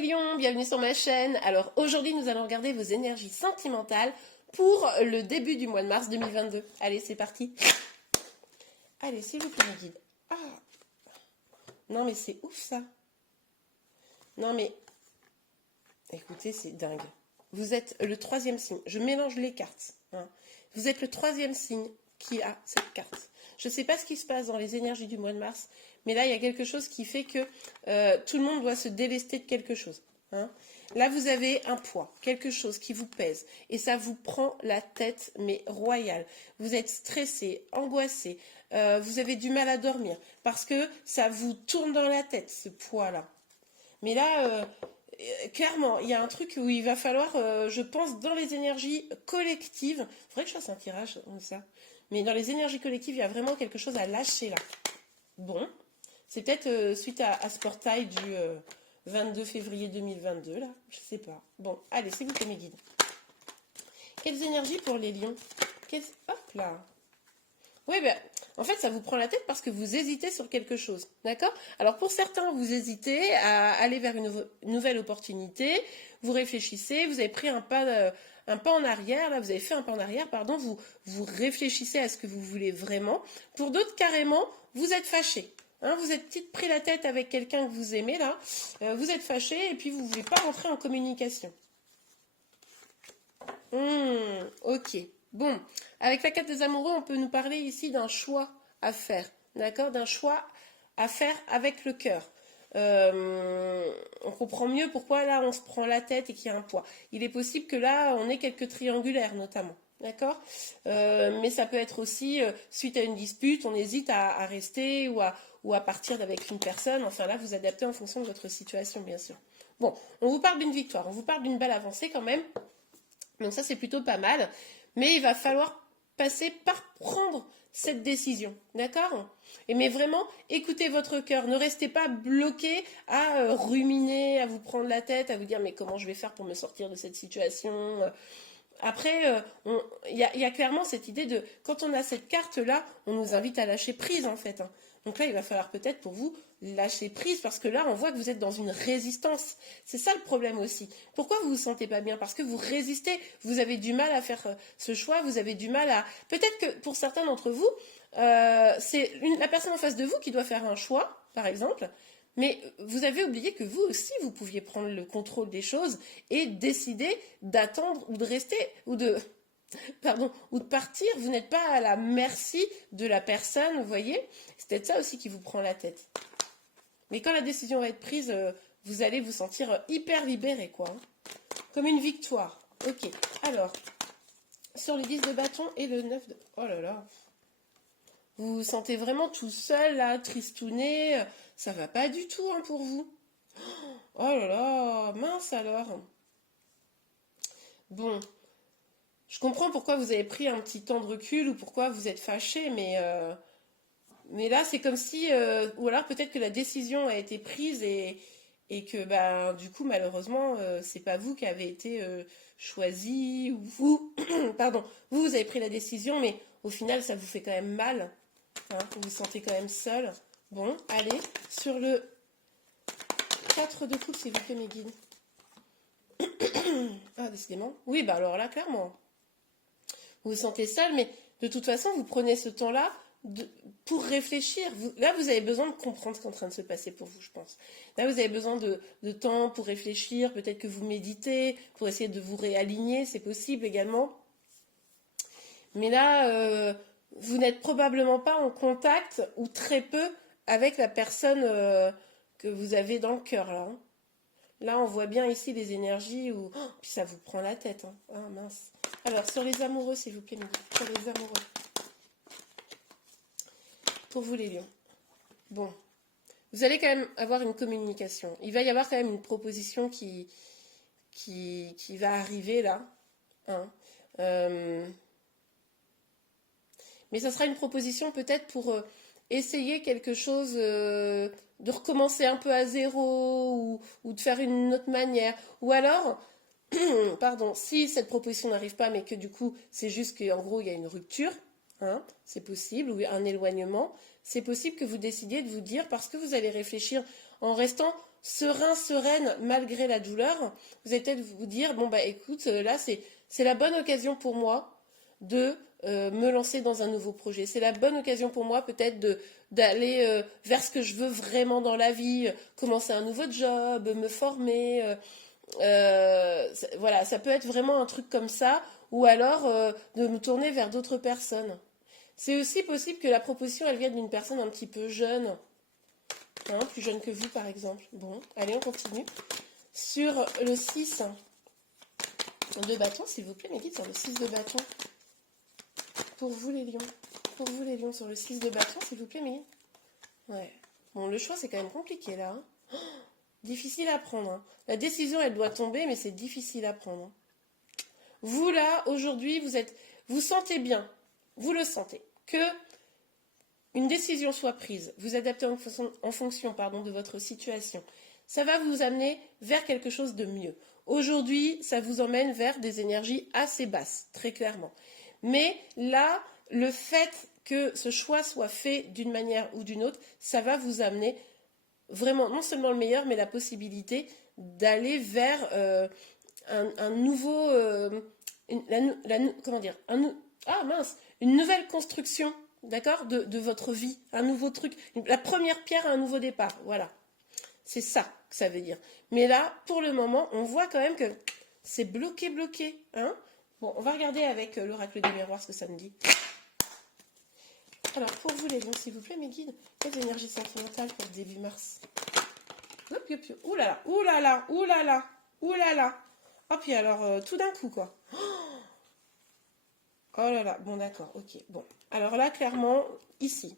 millions, bienvenue sur ma chaîne. Alors aujourd'hui nous allons regarder vos énergies sentimentales pour le début du mois de mars 2022. Allez, c'est parti. Allez, s'il vous plaît, mon guide. Ah. Non mais c'est ouf ça. Non mais, écoutez, c'est dingue. Vous êtes le troisième signe. Je mélange les cartes. Hein. Vous êtes le troisième signe qui a cette carte. Je ne sais pas ce qui se passe dans les énergies du mois de mars, mais là, il y a quelque chose qui fait que tout le monde doit se délester de quelque chose. Hein. Là, vous avez un poids, quelque chose qui vous pèse, et ça vous prend la tête, mais royale. Vous êtes stressé, angoissé, vous avez du mal à dormir, parce que ça vous tourne dans la tête, ce poids-là. Mais là, clairement, il y a un truc où il va falloir, je pense, dans les énergies collectives, il faudrait que je fasse un tirage comme ça, mais dans les énergies collectives, il y a vraiment quelque chose à lâcher là. Bon, c'est peut-être suite à ce portail du 22 février 2022, là, je sais pas. Bon, allez, c'est vous qui mes guides. Quelles énergies pour les lions? Hop là. Oui, ben, en fait, ça vous prend la tête parce que vous hésitez sur quelque chose, d'accord? Alors, pour certains, vous hésitez à aller vers une nouvelle opportunité, vous réfléchissez, vous avez pris un pas en arrière, là, vous avez fait un pas en arrière, pardon, vous réfléchissez à ce que vous voulez vraiment. Pour d'autres, carrément, vous êtes fâché. Hein, vous êtes peut-être pris la tête avec quelqu'un que vous aimez, là, vous êtes fâché et puis vous ne voulez pas rentrer en communication. Ok. Bon, avec la carte des amoureux, on peut nous parler ici d'un choix à faire, d'accord? D'un choix à faire avec le cœur. On comprend mieux pourquoi là on se prend la tête et qu'il y a un poids. Il est possible que là on ait quelques triangulaires notamment, d'accord? Mais ça peut être aussi suite à une dispute, on hésite à rester ou à partir avec une personne. Enfin là vous adaptez en fonction de votre situation bien sûr. Bon, on vous parle d'une victoire, on vous parle d'une belle avancée quand même. Donc ça c'est plutôt pas mal. Mais il va falloir passer par prendre cette décision, d'accord? Mais vraiment, écoutez votre cœur. Ne restez pas bloqué à ruminer, à vous prendre la tête, à vous dire mais comment je vais faire pour me sortir de cette situation? Après, il y a clairement cette idée de, quand on a cette carte-là, on nous invite à lâcher prise en fait. Hein. Donc là, il va falloir peut-être pour vous lâcher prise parce que là, on voit que vous êtes dans une résistance. C'est ça le problème aussi. Pourquoi vous vous sentez pas bien? Parce que vous résistez, vous avez du mal à faire ce choix, vous avez du mal à... Peut-être que pour certains d'entre vous, c'est la personne en face de vous qui doit faire un choix, par exemple, mais vous avez oublié que vous aussi, vous pouviez prendre le contrôle des choses et décider d'attendre ou de rester ou de... Pardon, ou de partir, vous n'êtes pas à la merci de la personne, vous voyez? C'est peut-être ça aussi qui vous prend la tête. Mais quand la décision va être prise, vous allez vous sentir hyper libéré, quoi. Hein. Comme une victoire. Ok, alors, sur les 10 de bâton et le 9 de... Oh là là. Vous vous sentez vraiment tout seul, là, tristouné. Ça va pas du tout, hein, pour vous. Oh là là, mince alors. Bon... Je comprends pourquoi vous avez pris un petit temps de recul ou pourquoi vous êtes fâché, mais là, c'est comme si... ou alors peut-être que la décision a été prise et que, ben, du coup, malheureusement, c'est pas vous qui avez été choisi, ou vous... Pardon, vous avez pris la décision, mais au final, ça vous fait quand même mal. Hein, vous vous sentez quand même seul. Bon, allez, sur le 4 de coupe, s'il vous plaît, mes guides. Ah, décidément. Oui, bah alors là, clairement... Vous vous sentez seul, mais de toute façon, vous prenez ce temps-là pour réfléchir. Là, vous avez besoin de comprendre ce qui est en train de se passer pour vous, je pense. Là, vous avez besoin de temps pour réfléchir. Peut-être que vous méditez pour essayer de vous réaligner. C'est possible également. Mais là, vous n'êtes probablement pas en contact ou très peu avec la personne que vous avez dans le cœur, là. Hein. Là, on voit bien ici les énergies où... Oh, puis ça vous prend la tête. Hein. Ah, mince. Alors, sur les amoureux, s'il vous plaît, sur les amoureux. Pour vous, les lions. Bon. Vous allez quand même avoir une communication. Il va y avoir quand même une proposition qui va arriver, là. Hein. Mais ça sera une proposition peut-être pour essayer quelque chose... de recommencer un peu à zéro ou de faire une autre manière. Ou alors... Pardon, si cette proposition n'arrive pas, mais que du coup, c'est juste qu'en gros, il y a une rupture, hein, c'est possible, ou un éloignement, c'est possible que vous décidiez de vous dire, parce que vous allez réfléchir en restant serein, sereine, malgré la douleur, vous allez peut-être vous dire, bon bah écoute, là c'est la bonne occasion pour moi de me lancer dans un nouveau projet. C'est la bonne occasion pour moi peut-être d'aller vers ce que je veux vraiment dans la vie, commencer un nouveau job, me former. Voilà, ça peut être vraiment un truc comme ça, ou alors de me tourner vers d'autres personnes. C'est aussi possible que la proposition, elle vienne d'une personne un petit peu jeune, hein, plus jeune que vous par exemple. Bon, allez, on continue. Sur le 6 de bâton, s'il vous plaît, mes guides, sur le 6 de bâton. Pour vous les lions. Pour vous les lions, sur le 6 de bâton, s'il vous plaît, mes guides. Ouais. Bon, le choix, c'est quand même compliqué, là. Hein. Oh, difficile à prendre. Hein. La décision, elle doit tomber, mais c'est difficile à prendre. Hein. Vous, là, aujourd'hui, vous sentez bien, vous le sentez, que une décision soit prise, vous adaptez en fonction de votre situation. Ça va vous amener vers quelque chose de mieux. Aujourd'hui, ça vous emmène vers des énergies assez basses, très clairement. Mais là, le fait que ce choix soit fait d'une manière ou d'une autre, ça va vous amener vraiment non seulement le meilleur, mais la possibilité d'aller vers un nouveau... comment dire une nouvelle construction, d'accord, de votre vie, un nouveau truc, la première pierre à un nouveau départ, voilà. C'est ça que ça veut dire. Mais là, pour le moment, on voit quand même que c'est bloqué, hein. Bon, on va regarder avec l'oracle des miroirs ce que ça me dit. Alors, pour vous les lions, s'il vous plaît, mes guides, quelles énergies sentimentales pour début mars? Hop, hop, hop. Ouh là là, ouh là là, ouh là là, ouh là là. Oh, puis alors, tout d'un coup, quoi. Oh là là, bon d'accord, ok. Bon, alors là, clairement, ici,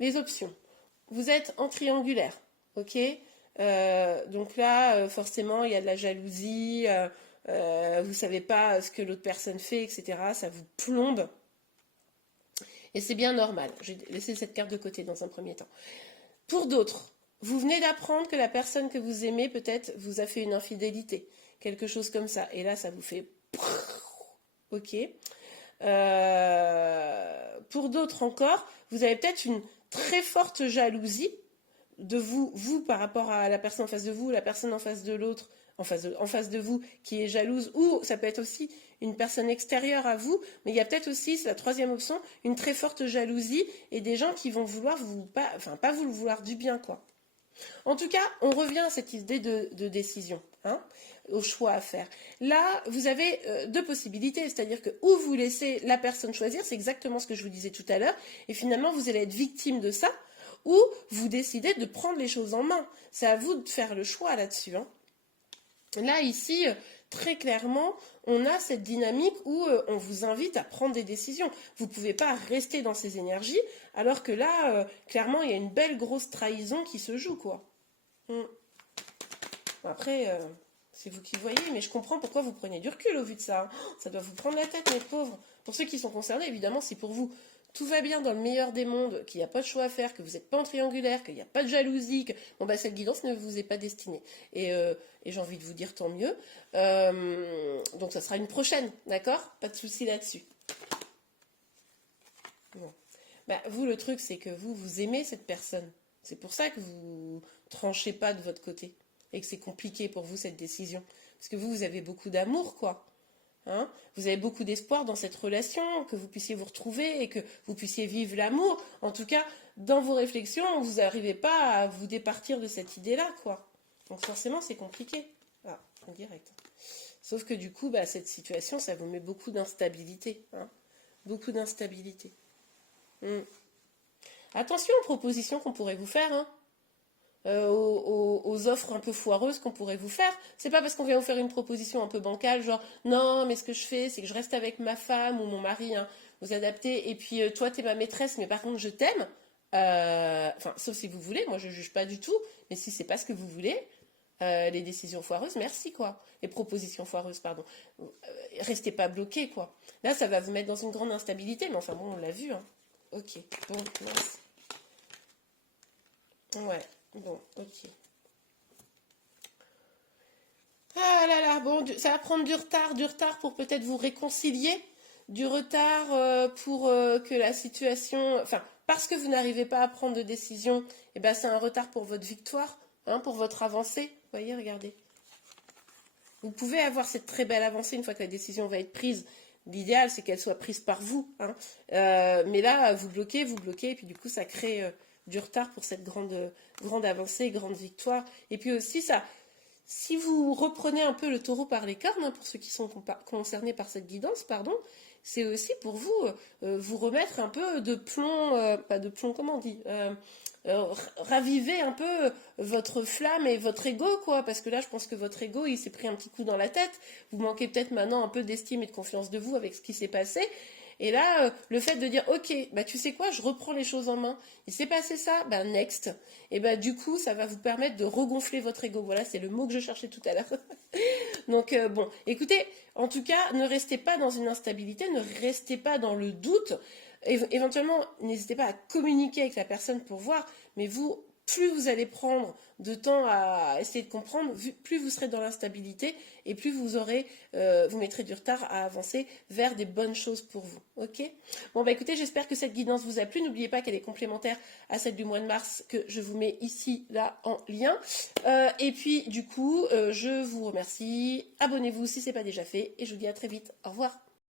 les options. Vous êtes en triangulaire, ok. Donc là, forcément, il y a de la jalousie, vous savez pas ce que l'autre personne fait, etc. Ça vous plombe. Et c'est bien normal. Je vais laisser cette carte de côté dans un premier temps. Pour d'autres, vous venez d'apprendre que la personne que vous aimez, peut-être, vous a fait une infidélité. Quelque chose comme ça. Et là, ça vous fait... Ok. Pour d'autres encore, vous avez peut-être une très forte jalousie de vous par rapport à la personne en face de vous, la personne en face de l'autre, en face de vous qui est jalouse, ou ça peut être aussi une personne extérieure à vous, mais il y a peut-être aussi, c'est la troisième option, une très forte jalousie et des gens qui vont vouloir pas vous vouloir du bien, quoi. En tout cas, on revient à cette idée de décision, hein, au choix à faire. Là, vous avez deux possibilités, c'est-à-dire que ou vous laissez la personne choisir, c'est exactement ce que je vous disais tout à l'heure, et finalement vous allez être victime de ça, ou vous décidez de prendre les choses en main. C'est à vous de faire le choix là-dessus. Hein. Là, ici, très clairement, on a cette dynamique où on vous invite à prendre des décisions. Vous ne pouvez pas rester dans ces énergies, alors que là, clairement, il y a une belle grosse trahison qui se joue, quoi. Après, c'est vous qui voyez, mais je comprends pourquoi vous prenez du recul au vu de ça. Hein. Ça doit vous prendre la tête, mes pauvres. Pour ceux qui sont concernés, évidemment, c'est pour vous. Tout va bien dans le meilleur des mondes, qu'il n'y a pas de choix à faire, que vous n'êtes pas en triangulaire, qu'il n'y a pas de jalousie, que bon, bah, cette guidance ne vous est pas destinée. Et j'ai envie de vous dire tant mieux. Donc ça sera une prochaine, d'accord? Pas de souci là-dessus. Bon. Bah, vous, le truc, c'est que vous aimez cette personne. C'est pour ça que vous tranchez pas de votre côté. Et que c'est compliqué pour vous, cette décision. Parce que vous avez beaucoup d'amour, quoi. Hein, vous avez beaucoup d'espoir dans cette relation, que vous puissiez vous retrouver et que vous puissiez vivre l'amour. En tout cas, dans vos réflexions, vous n'arrivez pas à vous départir de cette idée-là, quoi. Donc forcément, c'est compliqué. Ah, en direct. Sauf que du coup, bah, cette situation, ça vous met beaucoup d'instabilité. Hein, beaucoup d'instabilité. Attention aux propositions qu'on pourrait vous faire, hein. Aux offres un peu foireuses qu'on pourrait vous faire. C'est pas parce qu'on vient vous faire une proposition un peu bancale, genre non, mais ce que je fais, c'est que je reste avec ma femme ou mon mari, hein, vous adaptez, et puis toi, t'es ma maîtresse, mais par contre, je t'aime. Enfin, sauf si vous voulez, moi je juge pas du tout, mais si c'est pas ce que vous voulez, les décisions foireuses, merci quoi. Les propositions foireuses, pardon. Restez pas bloqués quoi. Là, ça va vous mettre dans une grande instabilité, mais enfin bon, on l'a vu, hein. Ok, bon, mince. Ouais. Bon, ok. Ah là là, bon, ça va prendre du retard pour peut-être vous réconcilier, du retard pour que la situation, enfin, parce que vous n'arrivez pas à prendre de décision, et ben c'est un retard pour votre victoire, hein, pour votre avancée. Vous voyez, regardez. Vous pouvez avoir cette très belle avancée une fois que la décision va être prise. L'idéal, c'est qu'elle soit prise par vous, hein. Mais là, vous bloquez, et puis du coup, ça crée du retard pour cette grande avancée, grande victoire. Et puis aussi, ça, si vous reprenez un peu le taureau par les cornes, hein, pour ceux qui sont concernés par cette guidance, pardon, c'est aussi pour vous vous remettre un peu de plomb, pas de plomb, comment on dit, raviver un peu votre flamme et votre ego, quoi, parce que là, je pense que votre ego, il s'est pris un petit coup dans la tête. Vous manquez peut-être maintenant un peu d'estime et de confiance de vous avec ce qui s'est passé. Et là, le fait de dire, ok, bah tu sais quoi, je reprends les choses en main. Il s'est passé ça, bah next. Et bah du coup, ça va vous permettre de regonfler votre ego. Voilà, c'est le mot que je cherchais tout à l'heure. Donc bon, écoutez, en tout cas, ne restez pas dans une instabilité, ne restez pas dans le doute. Éventuellement, n'hésitez pas à communiquer avec la personne pour voir, mais vous, plus vous allez prendre de temps à essayer de comprendre, plus vous serez dans l'instabilité et plus vous mettrez du retard à avancer vers des bonnes choses pour vous. Ok? Bon bah écoutez, j'espère que cette guidance vous a plu. N'oubliez pas qu'elle est complémentaire à celle du mois de mars que je vous mets ici, là, en lien. Et puis du coup, je vous remercie. Abonnez-vous si ce n'est pas déjà fait et je vous dis à très vite. Au revoir.